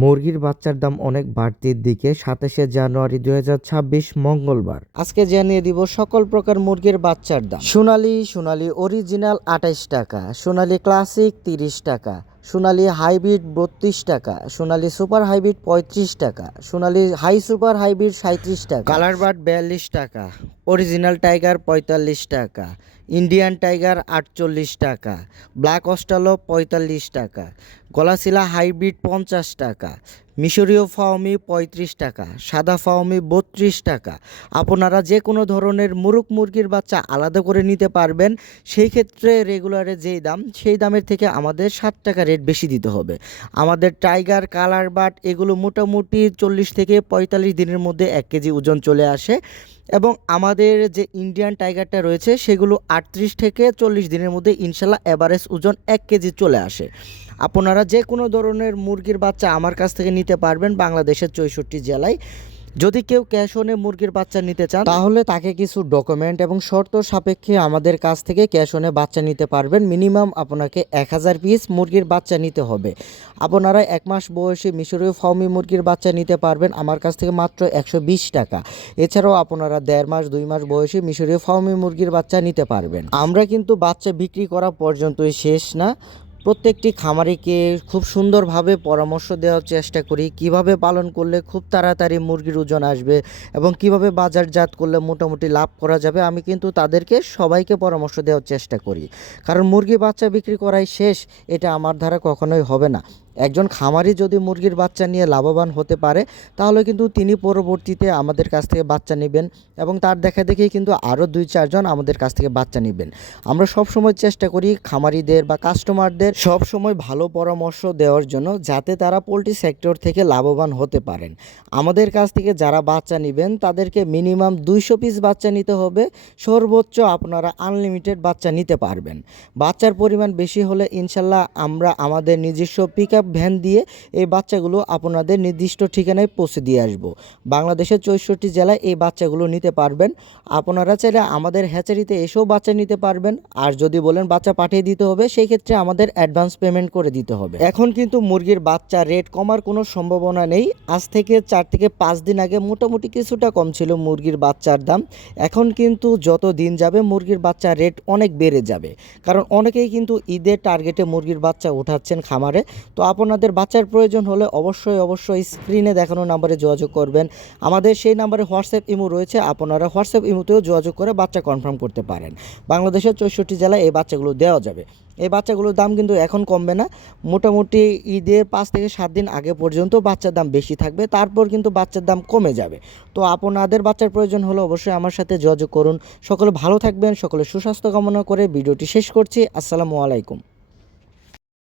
মুরগির বাচ্চার দাম অনেক বাড়তির দিকে। ২৭শে জানুয়ারি ২০২৬ মঙ্গলবার আজকে জানিয়ে দিব সকল প্রকার মুরগির বাচ্চার দাম। সোনালী অরিজিনাল ২৮ টাকা, সোনালী ক্লাসিক ৩০ টাকা, সোনালী হাইব্রিড ৩২ টাকা, সোনালী সুপার হাইব্রিড ৩৫ টাকা, সোনালী হাই সুপার হাইব্রিড ৩৭ টাকা, কালার বার্ড ৪২ টাকা, অরিজিনাল টাইগার ৪৫ টাকা, ইন্ডিয়ান টাইগার ৪৮ টাকা, ব্ল্যাক অস্ট্রালো ৪৫ টাকা, গলাশিলা হাইব্রিড ৫০ টাকা, মিশরীয় ফাওমি ৩৫ টাকা, সাদা ফাওমি ৩২ টাকা। আপনারা যে কোনো ধরনের মুরগির বাচ্চা আলাদা করে নিতে পারবেন। সেই ক্ষেত্রে রেগুলারে যেই দাম সেই দামের থেকে আমাদের ৭ টাকা রেট বেশি দিতে হবে। আমাদের টাইগার, কালার বাট এগুলো মোটামুটি ৪০ থেকে ৪৫ দিনের মধ্যে ১ কেজি ওজন চলে আসে এবং আমাদের যে ইন্ডিয়ান টাইগারটা রয়েছে সেগুলো ৩৮ থেকে ৪০ দিনের মধ্যে ইনশাল্লাহ অ্যাভারেজ ওজন ১ কেজি চলে আসে। আপনারা যে কোনো ধরনের মুরগির বাচ্চা আমার কাছ থেকে নিতে পারবেন বাংলাদেশের ৬৪ জেলায়। যদি কেউ ক্যাশ অনে মুরগির বাচ্চা নিতে চান তাহলে তাকে কিছু ডকুমেন্ট এবং শর্ত সাপেক্ষে আমাদের কাছ থেকে ক্যাশ অনে বাচ্চা নিতে পারবেন। মিনিমাম আপনাকে ১০০০ পিস মুরগির বাচ্চা নিতে হবে। আপনারা ১ মাস বয়সী মিশরীয় ফার্মি মুরগির বাচ্চা নিতে পারবেন আমার কাছ থেকে মাত্র ১২০ টাকা। এছাড়াও আপনারা ১.৫ মাস ২ মাস বয়সী মিশরীয় ফার্মি মুরগির বাচ্চা নিতে পারবেন। আমরা কিন্তু বাচ্চা বিক্রি করা পর্যন্তই শেষ না, প্রত্যেকটি খামারিকে খুব সুন্দরভাবে পরামর্শ দেওয়ার চেষ্টা করি কিভাবে পালন করলে খুব তাড়াতাড়ি মুরগির ওজন আসবে এবং কিভাবে বাজারজাত করলে মোটামুটি লাভ করা যাবে। আমি কিন্তু তাদেরকে সবাইকে পরামর্শ দেওয়ার চেষ্টা করি, কারণ মুরগি বাচ্চা বিক্রি করাই শেষ এটা আমার দ্বারা কখনোই হবে না। একজন খামারি যদি মুরগির বাচ্চা নিয়ে লাভবান হতে পারে তাহলে কিন্তু তিনি পরবর্তীতে আমাদের কাছ থেকে বাচ্চা নেবেন এবং তার দেখা দেখেই কিন্তু আরও ২-৪ জন আমাদের কাছ থেকে বাচ্চা নেবেন। আমরা সব সময় চেষ্টা করি খামারিদের বা কাস্টমারদের সব সময় ভালো পরামর্শ দেওয়ার জন্য, যাতে তারা পোলট্রি সেক্টর থেকে লাভবান হতে পারেন। আমাদের কাছ থেকে যারা বাচ্চা নেবেন তাদেরকে মিনিমাম ২০০ পিস বাচ্চা নিতে হবে। সর্বোচ্চ আপনারা আনলিমিটেড বাচ্চা নিতে পারবেন। বাচ্চার পরিমাণ বেশি হলে ইনশাল্লাহ আমরা আমাদের নিজস্ব পিকআপ ভ্যান দিয়ে এই বাচ্চাগুলো আপনাদের নির্দিষ্ট ঠিকানায় পৌঁছে দিয়ে আসব। বাংলাদেশের ৬৪ জেলায় এই বাচ্চাগুলো নিতে পারবেন। আপনারা চাইলে আমাদের হ্যাচারিতে এসেও বাচ্চা নিতে পারবেন। আর যদি বলেন বাচ্চা পাঠিয়ে দিতে হবে সেই ক্ষেত্রে আমাদের অ্যাডভান্স পেমেন্ট করে দিতে হবে। এখন কিন্তু মুরগির বাচ্চা রেট কমার কোনো সম্ভাবনা নেই। আজ থেকে ৪ থেকে ৫ দিন আগে মোটামুটি কিছুটা কম ছিল মুরগির বাচ্চার দাম। এখন কিন্তু যত দিন যাবে মুরগির বাচ্চার রেট অনেক বেড়ে যাবে, কারণ অনেকেই কিন্তু ঈদের টার্গেটে মুরগির বাচ্চা উঠাচ্ছেন খামারে। তো আপনাদের বাচ্চার প্রয়োজন হলে অবশ্যই স্ক্রিনে দেখানো নাম্বারে যোগাযোগ করবেন। আমাদের সেই নাম্বারে হোয়াটসঅ্যাপ ইমো রয়েছে, আপনারা হোয়াটসঅ্যাপ ইমোতেও যোগাযোগ করে বাচ্চা কনফার্ম করতে পারেন। বাংলাদেশের ৬৪ জেলায় এই বাচ্চাগুলো দেওয়া যাবে। এই বাচ্চাগুলোর দাম কিন্তু এখন কমবে না, মোটামুটি ঈদের ৫ থেকে ৭ দিন আগে পর্যন্ত বাচ্চার দাম বেশি থাকবে, তারপর কিন্তু বাচ্চার দাম কমে যাবে। তো আপনাদের বাচ্চার প্রয়োজন হলে অবশ্যই আমার সাথে যোগাযোগ করুন। সকলে ভালো থাকবেন, সকলে সুস্বাস্থ্য কামনা করে ভিডিওটি শেষ করছি। আসসালামু আলাইকুম।